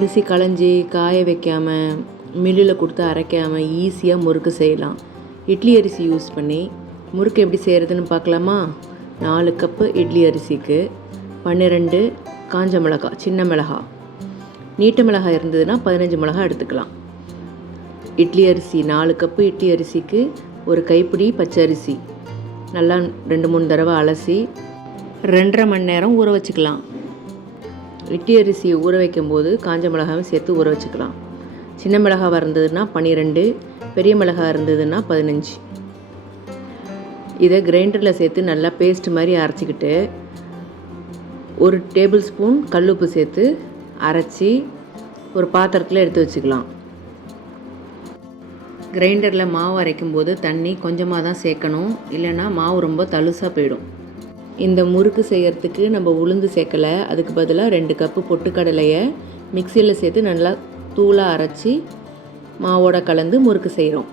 அரிசி களைஞ்சி காய வைக்காமல் மில்லில் கொடுத்து அரைக்காமல் ஈஸியாக முறுக்கு செய்யலாம். இட்லி அரிசி யூஸ் பண்ணி முறுக்கு எப்படி செய்கிறதுன்னு பார்க்கலாமா? 4 கப்பு இட்லி அரிசிக்கு 12 காஞ்ச மிளகாய், சின்ன மிளகாய், நீட்ட மிளகாய் இருந்ததுன்னா 15 மிளகாய் எடுத்துக்கலாம். இட்லி அரிசி 4 கப்பு இட்லி அரிசிக்கு ஒரு கைப்பிடி பச்சரிசி நல்லா 2-3 தடவை அலசி 2.5 மணி நேரம் ஊற வச்சுக்கலாம். இட்லி அரிசியை ஊற வைக்கும்போது காஞ்ச மிளகாயும் சேர்த்து ஊற வச்சுக்கலாம். சின்ன மிளகாய் இருந்ததுன்னா 12, பெரிய மிளகாய் இருந்ததுன்னா 15. இதை கிரைண்டரில் சேர்த்து நல்லா பேஸ்ட் மாதிரி அரைச்சிக்கிட்டு 1 டேபிள் ஸ்பூன் கல்லுப்பு சேர்த்து அரைச்சி ஒரு பாத்திரத்தில் எடுத்து வச்சுக்கலாம். கிரைண்டரில் மாவு அரைக்கும்போது தண்ணி கொஞ்சமாக தான் சேர்க்கணும், இல்லைன்னா மாவு ரொம்ப தழுசாக போயிடும். இந்த முறுக்கு செய்கிறதுக்கு நம்ம உளுந்து சேர்க்கலை, அதுக்கு பதிலாக 2 கப்பு பொட்டுக்கடலையை மிக்சியில் சேர்த்து நல்லா தூளாக அரைச்சி மாவோட கலந்து முறுக்கு செய்கிறோம்.